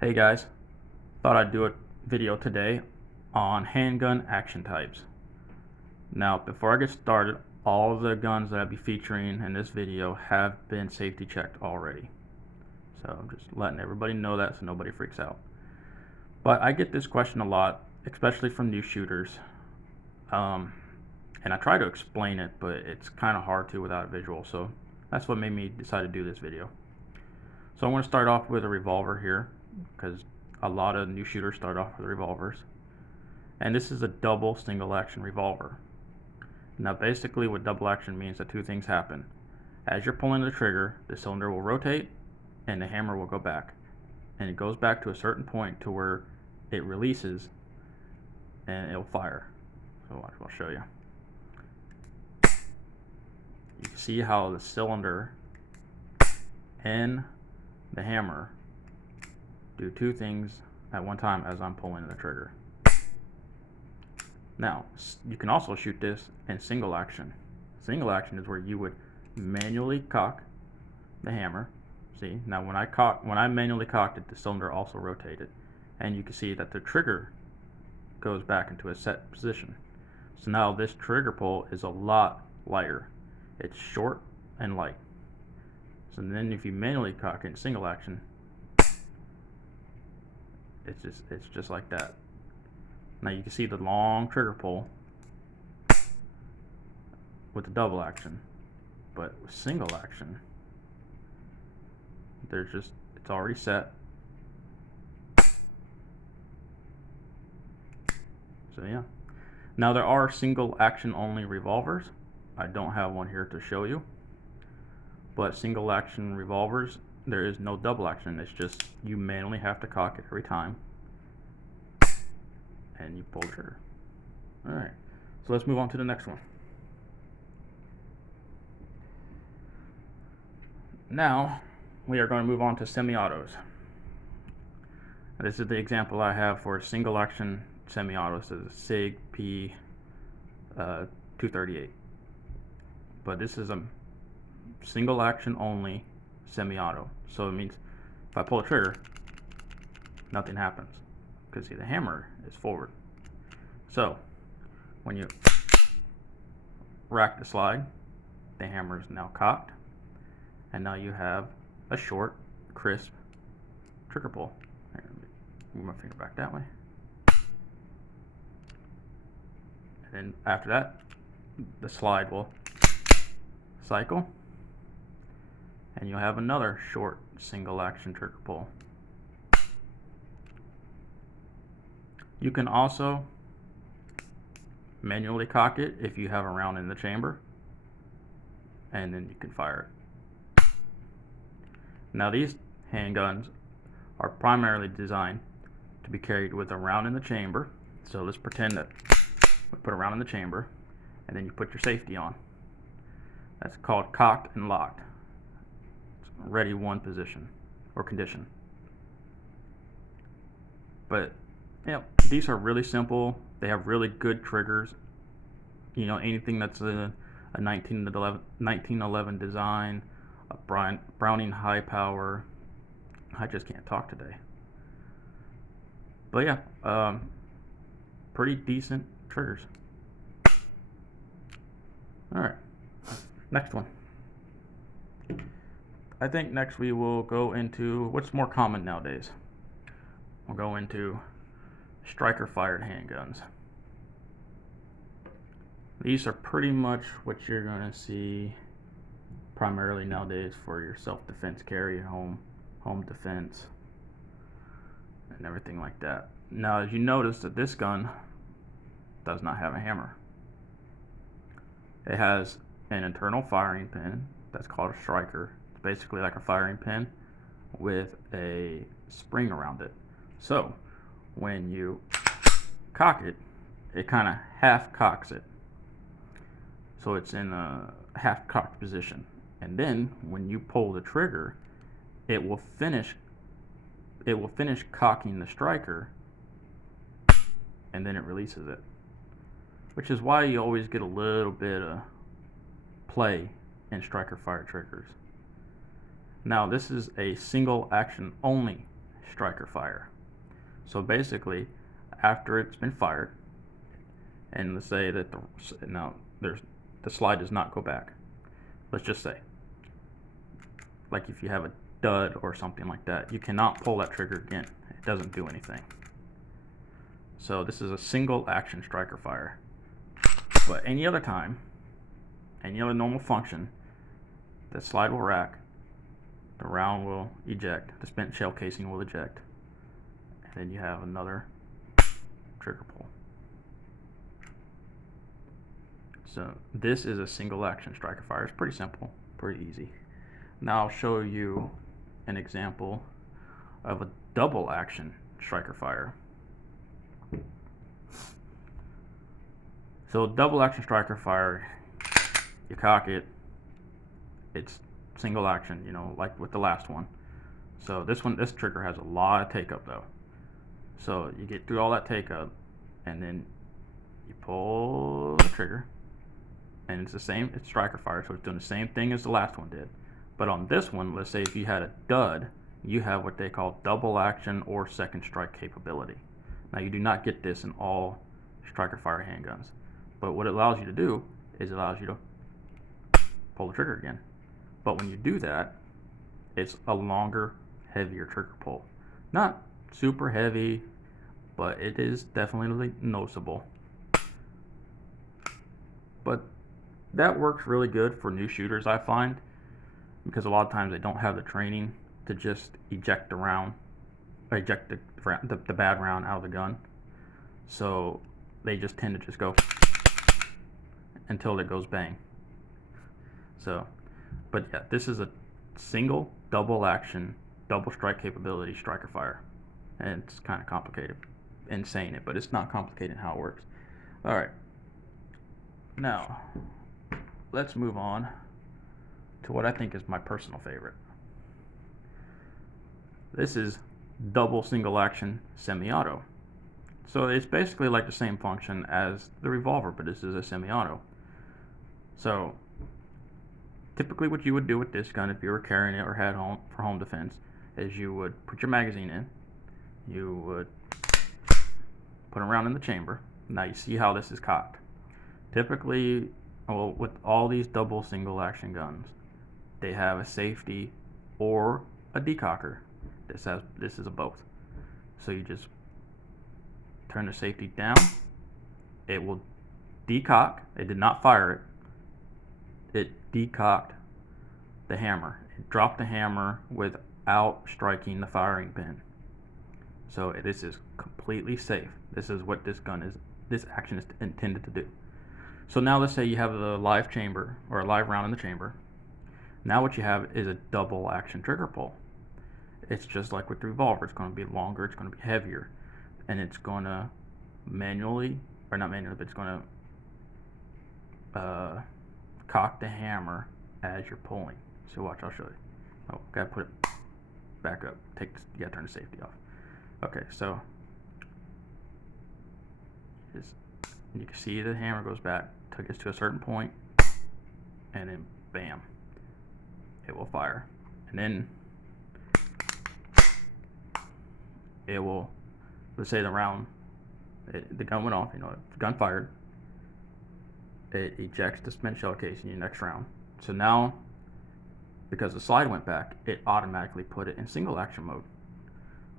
Hey guys, thought I'd do a video today on handgun action types. Now before I get started, all of the guns that I'll be featuring in this video have been safety checked already. So I'm just letting everybody know that so nobody freaks out. But I get this question a lot, especially from new shooters. And I try to explain it, but it's kind of hard to without a visual, so that's what made me decide to do this video. So I'm going to start off with a revolver here, because a lot of new shooters start off with revolvers. And this is a double single action revolver. Now basically what double action means that two things happen. As you're pulling the trigger, the cylinder will rotate and the hammer will go back. And it goes back to a certain point to where it releases and it'll fire. So watch, I'll show you. You can see how the cylinder and the hammer do two things at one time as I'm pulling the trigger. Now, you can also shoot this in single action. Single action is where you would manually cock the hammer. See, now when I manually cocked it, the cylinder also rotated, and you can see that the trigger goes back into a set position. So now this trigger pull is a lot lighter. It's short and light. So then if you manually cock it in single action, it's just like that. Now you can see the long trigger pull with the double action, but with single action, it's already set. So yeah. Now there are single action only revolvers. I don't have one here to show you, but single action revolvers, there is no double action. It's just you manually have to cock it every time and you pull the trigger. Alright, so let's move on to the next one. Now we are going to move on to semi-autos. This is the example I have for single action semi-auto. This is a Sig P238. But this is a single action only semi-auto. So it means if I pull the trigger, nothing happens. Because see, the hammer is forward. So when you rack the slide, the hammer is now cocked, and now you have a short, crisp trigger pull. Move my finger back that way. And then after that, the slide will cycle, and you'll have another short single action trigger pull. You can also manually cock it if you have a round in the chamber, and then you can fire it. Now these handguns are primarily designed to be carried with a round in the chamber. So let's pretend that we put a round in the chamber, and then you put your safety on. That's called cocked and locked. It's ready one position or condition. But these are really simple. They have really good triggers. You know, anything that's a 1911 design, a Browning high power. I just can't talk today. But yeah, pretty decent triggers. Alright, next one. I think next we will go into what's more common nowadays. We'll go into striker fired handguns. These are pretty much what you're going to see primarily nowadays for your self-defense carry, home defense, and everything like that. Now, as you notice that this gun does not have a hammer. It has an internal firing pin that's called a striker. It's basically like a firing pin with a spring around it. So when you cock it, it kind of half cocks it. So it's in a half cocked position. And then when you pull the trigger, it will finish cocking the striker, and then it releases it. Which is why you always get a little bit of play in striker fire triggers. Now this is a single action only striker fire. So basically, after it's been fired, and let's say that the slide does not go back. Let's just say, like if you have a dud or something like that, you cannot pull that trigger again. It doesn't do anything. So this is a single action striker fire. But any other time, any other normal function, the slide will rack, the round will eject, the spent shell casing will eject, and then you have another trigger pull. So this is a single action striker fire. It's pretty simple, pretty easy. Now I'll show you an example of a double action striker fire. So double action striker fire, you cock it, it's single action, you know, like with the last one. So this trigger has a lot of take up though. So you get through all that take up, and then you pull the trigger, and it's the same, it's striker fire, so it's doing the same thing as the last one did. But on this one, let's say if you had a dud, you have what they call double action or second strike capability. Now you do not get this in all striker fire handguns, but what it allows you to do is it allows you to pull the trigger again. But when you do that, it's a longer, heavier trigger pull. Not super heavy, but it is definitely noticeable. But that works really good for new shooters, I find, because a lot of times they don't have the training to just eject the round, or eject the bad round out of the gun. So they just tend to just go until it goes bang. So, but yeah, this is a single double action, double strike capability striker fire. And it's kind of complicated in saying it, but it's not complicated in how it works. Alright, now let's move on to what I think is my personal favorite. This is double single action semi-auto. So it's basically like the same function as the revolver, but this is a semi-auto. So typically what you would do with this gun if you were carrying it or had home for home defense is you would put your magazine in, you would put a round in the chamber. Now you see how this is cocked. Typically, well, with all these double single action guns, they have a safety or a decocker. This is a both. So you just turn the safety down, it will decock. It did not fire it. It decocked the hammer. It dropped the hammer without striking the firing pin. So this is completely safe. This is what this action is intended to do. So now let's say you have a live chamber or a live round in the chamber. Now what you have is a double action trigger pull. It's just like with the revolver. It's going to be longer, it's going to be heavier, and it's going to manually, or not manually, but it's going to cock the hammer as you're pulling. So watch, I'll show you. Oh, gotta put it back up. You gotta turn the safety off. Okay, so you can see the hammer goes back, took us to a certain point, and then bam, it will fire. And then it will, let's say the gun went off, you know, the gun fired, it ejects the spent shell case in your next round. So now, because the slide went back, it automatically put it in single action mode.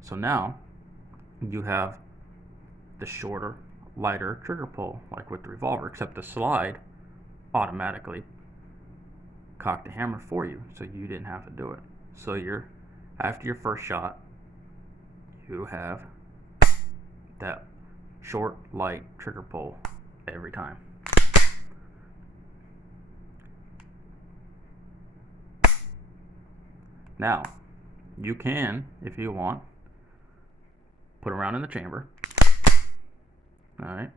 So now you have the shorter, lighter trigger pull, like with the revolver, except the slide automatically cocked the hammer for you, so you didn't have to do it. So after your first shot, you have that short, light trigger pull every time. Now, you can, if you want, put a round in the chamber. Alright.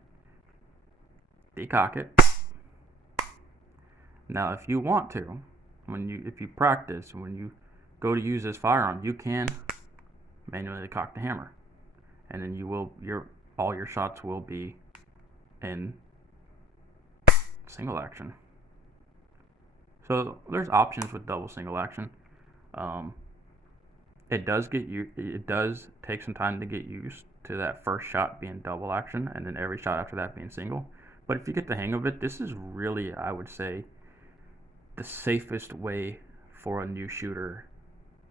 Decock it. Now, if you want to, if you practice, when you go to use this firearm, you can manually cock the hammer, and then all your shots will be in single action. So there's options with double single action. It does take some time to get used to that first shot being double action and then every shot after that being single. But if you get the hang of it, this is really, I would say, the safest way for a new shooter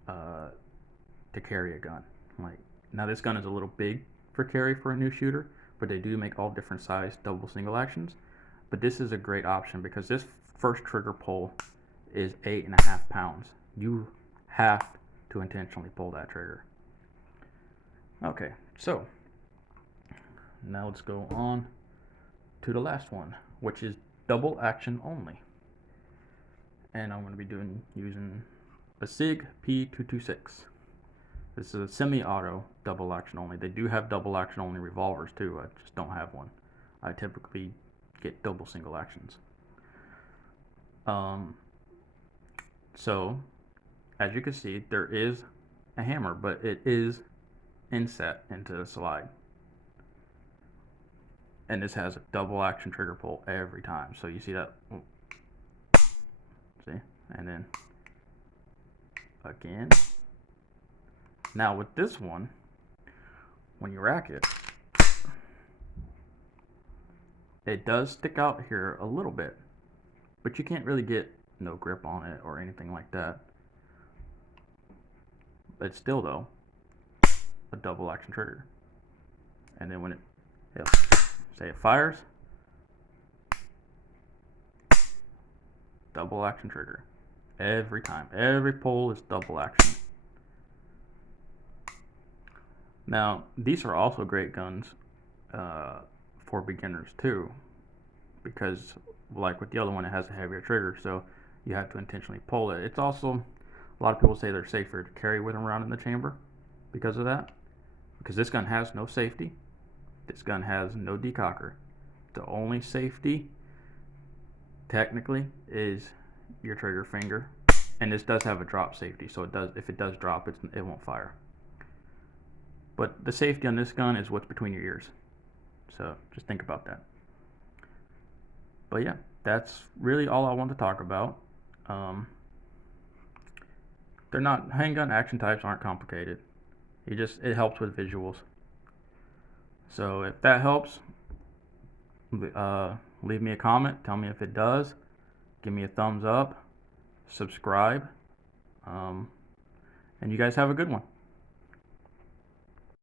to carry a gun. Like, now this gun is a little big for carry for a new shooter, but they do make all different size double single actions. But this is a great option because this first trigger pull is 8.5 pounds. You have to intentionally pull that trigger. Okay, so now let's go on to the last one, which is double action only. And I'm going to be using a Sig P226. This is a semi-auto double action only. They do have double action only revolvers too. I just don't have one. I typically get double single actions. So as you can see, there is a hammer, but it is inset into the slide. And this has a double action trigger pull every time. So you see that? See? And then again. Now with this one, when you rack it, it does stick out here a little bit, but you can't really get no grip on it or anything like that. But still though, a double action trigger. And then when say it fires, double action trigger. Every time. Every pull is double action. Now, these are also great guns for beginners too, because like with the other one, it has a heavier trigger, so you have to intentionally pull it. It's also, a lot of people say they're safer to carry with them around in the chamber because of that, because this gun has no safety. This gun has no decocker. The only safety, technically, is your trigger finger, and this does have a drop safety, so it does. If it does drop, it won't fire. But the safety on this gun is what's between your ears. So just think about that. But yeah, that's really all I want to talk about. They're not, handgun action types aren't complicated. It helps with visuals. So if that helps, leave me a comment. Tell me if it does. Give me a thumbs up. Subscribe. And you guys have a good one.